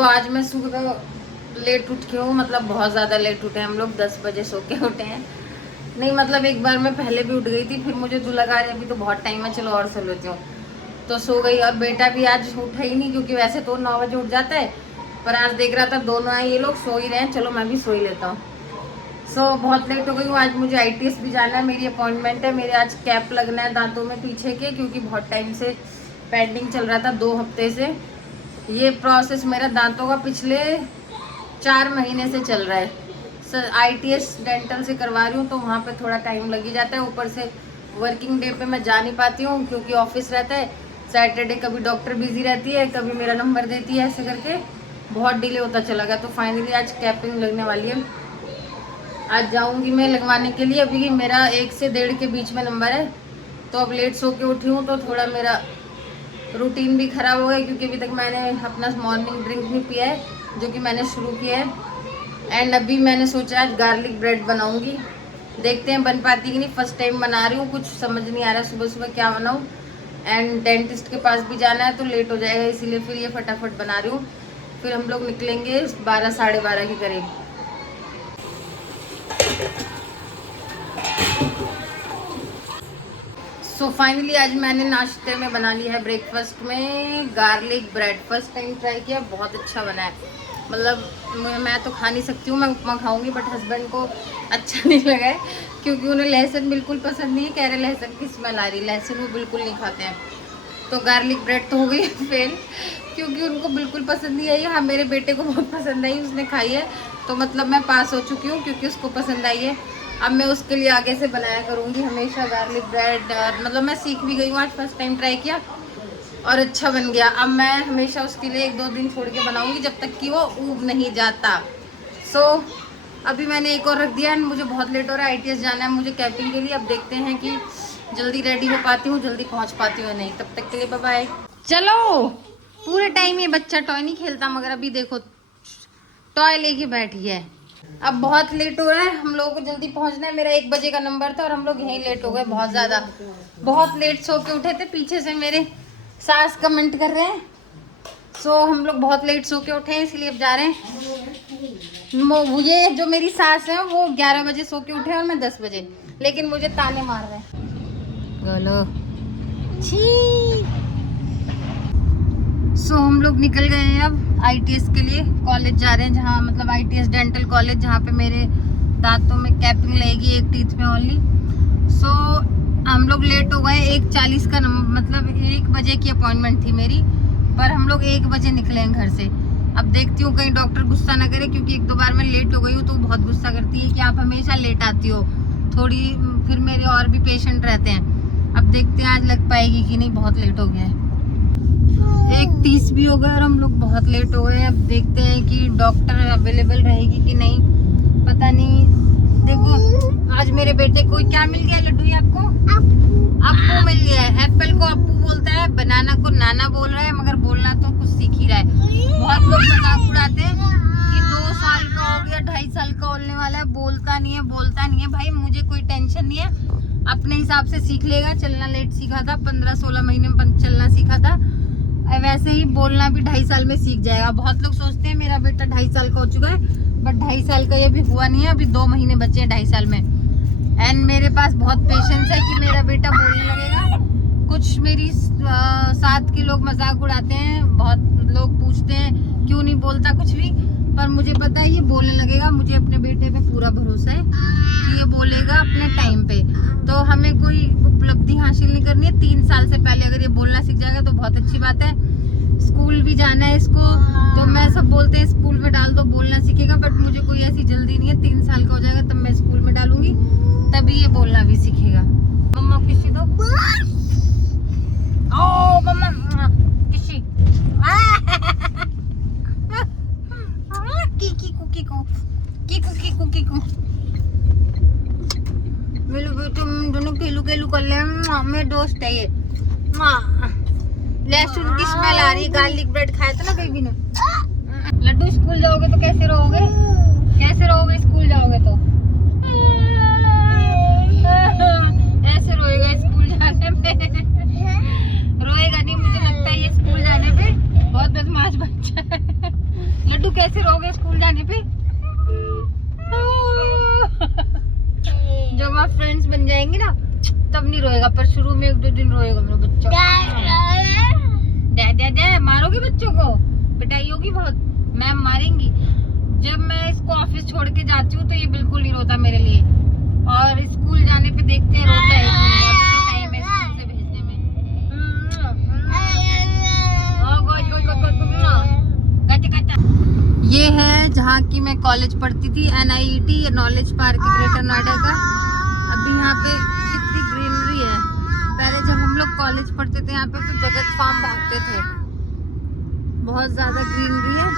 आज मैं सुबह लेट उठ के हूँ, मतलब बहुत ज़्यादा लेट उठे हम लोग। 10 बजे सो के उठे हैं। नहीं मतलब एक बार मैं पहले भी उठ गई थी, फिर मुझे तो लगा रही अभी तो बहुत टाइम है, चलो और सो लेती हूँ, तो सो गई। और बेटा भी आज उठा ही नहीं, क्योंकि वैसे तो 9 बजे उठ जाता है, पर आज देख रहा था दोनों आए ये लोग सो ही रहे हैं, चलो मैं भी सो ही लेता हूँ। बहुत लेट हो गई हूँ। आज मुझे ITS भी जाना है, मेरी अपॉइंटमेंट है। मेरे आज कैप लगना है दांतों में पीछे के, क्योंकि बहुत टाइम से पेंडिंग चल रहा था, 2 हफ्ते से ये प्रोसेस मेरा दांतों का पिछले 4 महीने से चल रहा है। ITS डेंटल से करवा रही हूँ, तो वहाँ पे थोड़ा टाइम लग ही जाता है। ऊपर से वर्किंग डे पे मैं जा नहीं पाती हूँ, क्योंकि ऑफिस रहता है। सैटरडे कभी डॉक्टर बिजी रहती है, कभी मेरा नंबर देती है, ऐसे करके बहुत डिले होता चला गया। तो फाइनली आज कैपिंग लगने वाली है, आज जाऊँगी मैं लगवाने के लिए। अभी मेरा 1 से 1.5 के बीच में नंबर है, तो अब लेट सो के उठी हूँ, तो थोड़ा मेरा रूटीन भी ख़राब हो गया, क्योंकि अभी तक मैंने अपना मॉर्निंग ड्रिंक नहीं पिया है, जो कि मैंने शुरू किया है। एंड अभी मैंने सोचा आज गार्लिक ब्रेड बनाऊंगी, देखते हैं बन पाती कि नहीं। फर्स्ट टाइम बना रही हूँ, कुछ समझ नहीं आ रहा सुबह सुबह क्या बनाऊँ। एंड डेंटिस्ट के पास भी जाना है, तो लेट हो जाएगा, इसीलिए फिर ये फटाफट बना रही हूँ। फिर हम लोग निकलेंगे 12 साढ़े 12 के करीब। फाइनली आज मैंने नाश्ते में बना लिया है, ब्रेकफास्ट में garlic bread. First time try किया, बहुत अच्छा बना है। मतलब मैं तो खा नहीं सकती हूँ, मैं उपमा खाऊंगी, बट हस्बैंड को अच्छा नहीं लगा है, क्योंकि उन्हें लहसुन बिल्कुल पसंद नहीं है। कह रहे लहसुन की स्मेल आ रही, लहसुन वो बिल्कुल नहीं खाते हैं। तो गार्लिक ब्रेड तो हो गई फेल, क्योंकि उनको बिल्कुल पसंद नहीं आई। हाँ, मेरे बेटे को बहुत पसंद आई, उसने खाई है, तो मतलब मैं पास हो चुकी हूँ, क्योंकि उसको पसंद आई है। अब मैं उसके लिए आगे से बनाया करूँगी हमेशा गार्लिक ब्रेड। मतलब मैं सीख भी गई हूँ, आज फर्स्ट टाइम ट्राई किया और अच्छा बन गया। अब मैं हमेशा उसके लिए 1-2 दिन छोड़ के बनाऊँगी, जब तक कि वो ऊब नहीं जाता। अभी मैंने एक और रख दिया, एंड मुझे बहुत लेट हो रहा है, ITS जाना है मुझे कैपिंग के लिए। अब देखते हैं कि जल्दी रेडी हो पाती हूँ, जल्दी पहुँच पाती हूँ नहीं। तब तक के लिए बाय बाय। चलो, पूरे टाइम ये बच्चा टॉय नहीं खेलता, मगर अभी देखो टॉय लेके बैठी है। अब बहुत लेट हो रहा है, हम लोगों को जल्दी पहुंचना है। मेरा 1 बजे का नंबर था और हम लोग यहीं लेट हो गए बहुत ज़्यादा। बहुत लेट सो के उठे थे, पीछे से मेरे सास कमेंट कर रहे हैं। हम लोग बहुत लेट सो के उठे हैं, इसलिए अब जा रहे हैं। ये जो मेरी सास है वो 11 बजे सो के उठे और मैं 10 बजे, लेकिन मुझे ताने मार रहे हैं। बोलो छी। हम लोग निकल गए हैं अब ITS के लिए। कॉलेज जा रहे हैं, जहाँ मतलब ITS डेंटल कॉलेज, जहाँ पे मेरे दांतों में कैपिंग लगेगी, एक टीथ में ओनली। हम लोग लेट हो गए। 1:40 का मतलब 1 बजे की अपॉइंटमेंट थी मेरी, पर हम लोग 1 बजे निकले हैं घर से। अब देखती हूँ कहीं डॉक्टर गुस्सा ना करे, क्योंकि 1-2 बार मैं लेट हो गई हूँ तो बहुत गुस्सा करती है कि आप हमेशा लेट आती हो थोड़ी। फिर मेरे और भी पेशेंट रहते हैं। अब देखते हैं आज लग पाएगी कि नहीं, बहुत लेट हो गया है। 1:30 भी हो गया और हम लोग बहुत लेट हो गए। अब देखते हैं कि डॉक्टर अवेलेबल रहेगी कि नहीं, पता नहीं। देखो आज मेरे बेटे को क्या मिल गया लड्डू, आपको अप्पू मिल गया है। एप्पल को अप्पू बोलता है, बनाना को नाना बोल रहा है, मगर बोलना तो कुछ सीख ही रहा है। बहुत लोग मजाक उड़ाते हैं कि 2 साल का हो गया, 2.5 साल का होने वाला है, बोलता नहीं है। भाई मुझे कोई टेंशन नहीं है, अपने हिसाब से सीख लेगा। चलना लेट सीखा था, 15-16 महीने में चलना सीखा था, वैसे ही बोलना भी 2.5 साल में सीख जाएगा। बहुत लोग सोचते हैं मेरा बेटा 2.5 साल का हो चुका है, बट 2.5 साल का ये भी हुआ नहीं है, अभी 2 महीने बचे हैं 2.5 साल में। एंड मेरे पास बहुत पेशेंस है कि मेरा बेटा बोलने लगेगा। कुछ मेरी साथ के लोग मजाक उड़ाते हैं, बहुत लोग पूछते हैं क्यों नहीं बोलता कुछ भी, पर मुझे पता है ये बोलने लगेगा। मुझे अपने बेटे पे पूरा भरोसा है कि ये बोलेगा अपने टाइम पे। तो हमें कोई उपलब्धि हासिल नहीं करनी है, 3 साल से पहले अगर ये बोलना सीख जाएगा तो बहुत अच्छी बात है। स्कूल भी जाना है इसको, तो मैं सब बोलते हैं स्कूल में डाल दो, बोलना सीखेगा, बट मुझे कोई ऐसी जल्दी नहीं है। 3 साल का हो जाएगा तब मैं स्कूल में डालूंगी, तभी ये बोलना भी सीखेगा। मम्मा किसी दो, ओ मम्मा किसी कीकू मेरे बेटे दोनों केलू कर ले। मेरे दोस्त है ये। लहसुन की स्मेल आ रही है, गार्लिक ब्रेड खाया था ना बेबी ने। लड्डू स्कूल जाओगे तो कैसे रहोगे स्कूल जाओगे तो ऐसे रोएगा स्कूल जाने पे। रोएगा नहीं, मुझे लगता है ये स्कूल जाने पे बहुत बदमाश बच्चा है। नहीं रोएगा, पर शुरू में 1-2 दिन रोएगा मेरा बच्चा। दे मारोगे बच्चों को, पिटाई होगी बहुत, मैम मारेंगी। जब मैं इसको ऑफिस छोड़ के जाती हूँ तो ये बिल्कुल नहीं रोता मेरे लिए, और स्कूल जाने पे देखते हैं रोता है। अभी तो टाइम है स्कूल से भेजने में। ये है जहाँ की मैं कॉलेज पढ़ती थी, NIET knowledge park greater Noida का। अभी यहाँ पे कितनी ग्रीनरी है। पहले जब हम लोग कॉलेज पढ़ते थे यहाँ पे तो जगत फार्म भागते थे, बहुत ज्यादा ग्रीनरी है।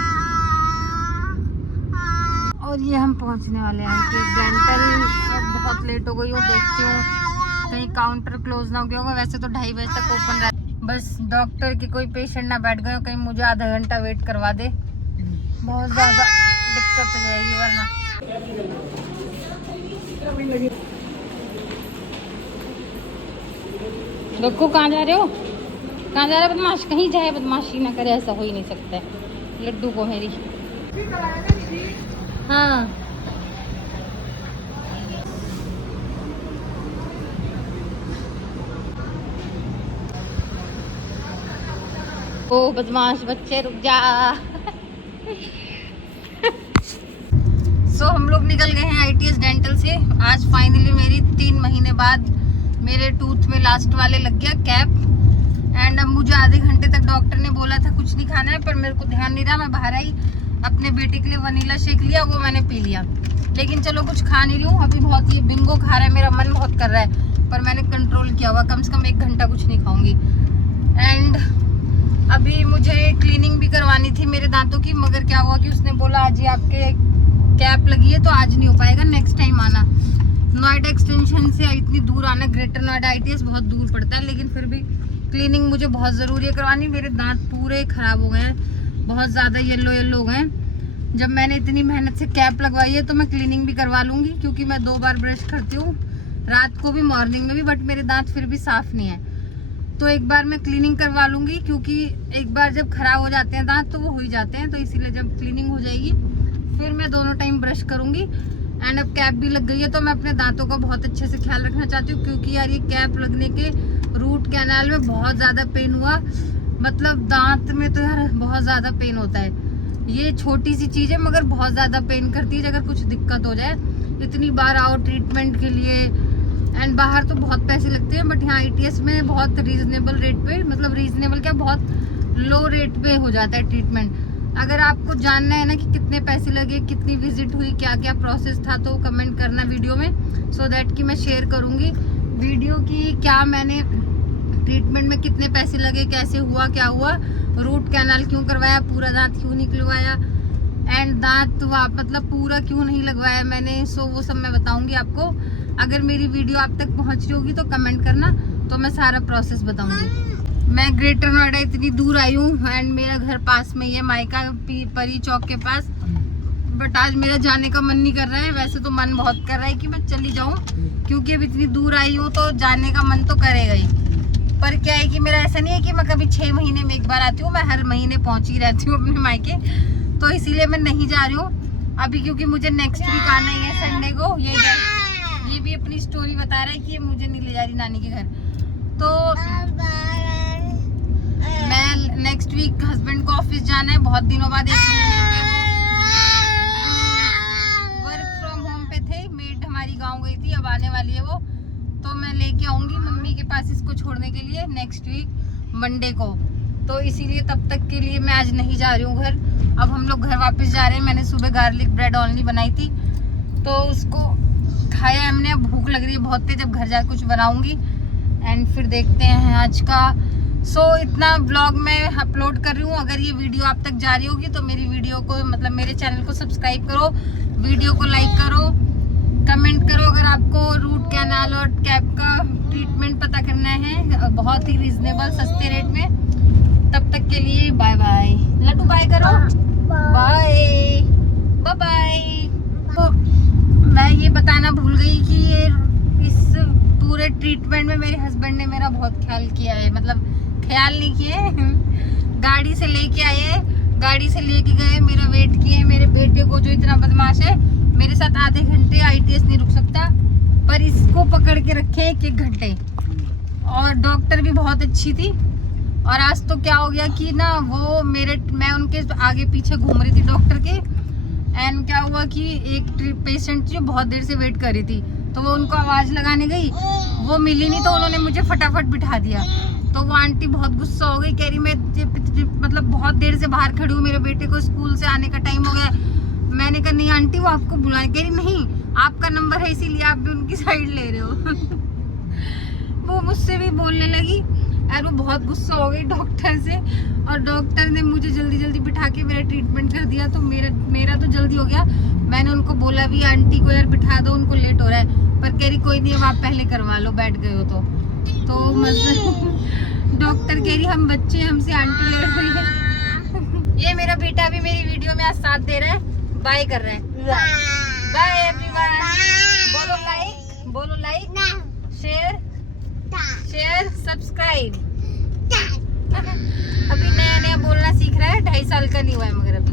और ये हम पहुंचने वाले हैं कि डेंटल। अब बहुत लेट हो गई हूँ, देखती हूँ कहीं काउंटर क्लोज ना हो गया होगा। वैसे तो 2:30 बजे तक ओपन रहता है, बस डॉक्टर की कोई पेशेंट ना बैठ गए हो कहीं मुझे आधा घंटा वेट करवा दे, बहुत ज्यादा दिक्कत हो जाएगी वरना। रखो, कहाँ जा रहे हो, कहाँ जा रहे हो बदमाश? कहीं जाए बदमाशी ना करे, ऐसा हो ही नहीं सकता है लड्डू को मेरी। हाँ ओ बदमाश बच्चे रुक जा। सो हम लोग निकल गए हैं ITS डेंटल से। आज फाइनली मेरी 3 महीने बाद मेरे टूथ में लास्ट वाले लग गया कैप। एंड अब मुझे आधे घंटे तक डॉक्टर ने बोला था कुछ नहीं खाना है, पर मेरे को ध्यान नहीं रहा। मैं बाहर आई, अपने बेटे के लिए वनीला शेक लिया, वो मैंने पी लिया। लेकिन चलो कुछ खा नहीं लूँ अभी, बहुत ये बिंगो खा रहा है, मेरा मन बहुत कर रहा है, पर मैंने कंट्रोल किया हुआ, कम से कम 1 घंटा कुछ नहीं खाऊंगी। एंड अभी मुझे क्लीनिंग भी करवानी थी मेरे दांतों की, मगर क्या हुआ कि उसने बोला आज ही आपके कैप लगी है तो आज नहीं हो पाएगा, नेक्स्ट टाइम आना। नोएडा एक्सटेंशन से इतनी दूर आना, ग्रेटर नोएडा ITS बहुत दूर पड़ता है, लेकिन फिर भी क्लीनिंग मुझे बहुत ज़रूरी है करवानी। मेरे दांत पूरे ख़राब हो गए हैं, बहुत ज़्यादा येलो हो गए हैं। जब मैंने इतनी मेहनत से कैप लगवाई है तो मैं क्लीनिंग भी करवा लूँगी, क्योंकि मैं 2 बार ब्रश करती हूँ, रात को भी मॉर्निंग में भी, बट मेरे दांत फिर भी साफ़ नहीं है। तो एक बार मैं क्लीनिंग करवा लूँगी, क्योंकि एक बार जब ख़राब हो जाते हैं दांत तो वो हो ही जाते हैं, तो इसीलिए जब क्लीनिंग हो जाएगी फिर मैं दोनों टाइम ब्रश करूँगी। एंड अब कैप भी लग गई है तो मैं अपने दांतों का बहुत अच्छे से ख्याल रखना चाहती हूँ, क्योंकि यार ये कैप लगने के रूट कैनाल में बहुत ज़्यादा पेन हुआ, मतलब दांत में तो यार बहुत ज़्यादा पेन होता है। ये छोटी सी चीज़ है मगर बहुत ज़्यादा पेन करती है अगर कुछ दिक्कत हो जाए। इतनी बार आओ ट्रीटमेंट के लिए, एंड बाहर तो बहुत पैसे लगते हैं, बट यहाँ ITS में बहुत रीजनेबल रेट पे, मतलब रीजनेबल क्या, बहुत लो रेट पे हो जाता है ट्रीटमेंट। अगर आपको जानना है ना कि कितने पैसे लगे, कितनी विजिट हुई, क्या क्या प्रोसेस था, तो कमेंट करना वीडियो में, सो दैट कि मैं शेयर करूँगी वीडियो की क्या मैंने ट्रीटमेंट में कितने पैसे लगे, कैसे हुआ, क्या हुआ, रूट कैनाल क्यों करवाया, पूरा दांत क्यों निकलवाया, एंड दांत मतलब पूरा क्यों नहीं लगवाया मैंने। सो वो सब मैं बताऊंगी आपको। अगर मेरी वीडियो आप तक पहुंच रही होगी तो कमेंट करना, तो मैं सारा प्रोसेस बताऊंगी। मैं ग्रेटर नोएडा इतनी दूर आई हूँ, एंड मेरा घर पास में ही है, मायका परी चौक के पास, बट आज मेरा जाने का मन नहीं कर रहा है। वैसे तो मन बहुत कर रहा है कि मैं चली जाऊँ, क्योंकि अब इतनी दूर आई हूँ तो जाने का मन तो करेगा ही। पर क्या है कि मेरा ऐसा नहीं है कि मैं कभी 6 महीने में एक बार आती हूँ, मैं हर महीने पहुँची रहती हूँ अपने मायके, तो इसीलिए मैं नहीं जा रही हूँ अभी, क्योंकि मुझे नेक्स्ट वीक आना ही है संडे को। ये भी अपनी स्टोरी बता रहा है कि ये मुझे नहीं ले जा रही नानी के घर। तो मैं नेक्स्ट वीक, हस्बैंड को ऑफिस जाना है बहुत दिनों बाद, 1 महीने वर्क फ्रॉम होम पे थे, मेड हमारी गाँव गई थी, अब आने वाली है वो, तो मैं लेके आऊंगी मम्मी के पास इसको छोड़ने के लिए नेक्स्ट वीक मंडे को। तो इसीलिए तब तक के लिए मैं आज नहीं जा रही हूँ घर। अब हम लोग घर वापस जा रहे हैं। मैंने सुबह गार्लिक ब्रेड ऑनली बनाई थी तो उसको खाया हमने, अब भूख लग रही है बहुत तेज, जब घर जा कुछ बनाऊंगी एंड फिर देखते हैं आज का। सो इतना ब्लॉग मैं अपलोड कर रही हूँ। अगर ये वीडियो आप तक जा रही होगी तो मेरी वीडियो को, मतलब मेरे चैनल को सब्सक्राइब करो, वीडियो को लाइक करो, कमेंट करो। अगर आपको रूट कैनाल और कैप का ट्रीटमेंट पता करना है बहुत ही रीजनेबल सस्ते रेट में, तब तक के लिए बाय बाय। लड्डू बाय करो, बाय बाय बाय। तो मैं ये बताना भूल गई कि ये इस पूरे ट्रीटमेंट में मेरे हस्बैंड ने मेरा बहुत ख्याल किया है, मतलब ख्याल नहीं किए, गाड़ी से लेके आए, गाड़ी से लेके गए, मेरा वेट किए। मेरे बेटे को जो इतना बदमाश है, मेरे साथ आधे घंटे ITS नहीं रुक सकता, पर इसको पकड़ के रखे 1-1 घंटे। डॉक्टर भी बहुत अच्छी थी। और आज तो क्या हो गया कि ना वो मैं उनके आगे पीछे घूम रही थी डॉक्टर के। एंड क्या हुआ कि एक पेशेंट जो बहुत देर से वेट कर रही थी, तो वो उनको आवाज़ लगाने गई, वो मिली नहीं, तो उन्होंने मुझे फटाफट बिठा दिया। तो वो आंटी बहुत गुस्सा हो गई, कह रही मैं मतलब बहुत देर से बाहर खड़ी हूँ, मेरे बेटे को स्कूल से आने का टाइम हो गया। मैंने कहा नहीं आंटी, वो आपको बुलाए। कह रही नहीं, आपका नंबर है इसीलिए आप भी उनकी साइड ले रहे हो। वो मुझसे भी बोलने लगी और वो बहुत गुस्सा हो गई डॉक्टर से। और डॉक्टर ने मुझे जल्दी जल्दी बिठा के मेरा ट्रीटमेंट कर दिया। तो मेरा तो जल्दी हो गया। मैंने उनको बोला भी आंटी को यार बिठा दो, उनको लेट हो रहा है, पर कह रही कोई नहीं, अब आप पहले करवा लो, बैठ गए हो तो डॉक्टर कह रही हम बच्चे, हमसे आंटी लेट रही है। ये मेरा बेटा भी मेरी वीडियो में आज साथ दे रहा है, बाय कर रहा है। बाय एवरीवन, बोलो लाइक शेयर सब्सक्राइब। अभी नया बोलना सीख रहा है, 2.5 साल का नहीं हुआ है मगर अभी।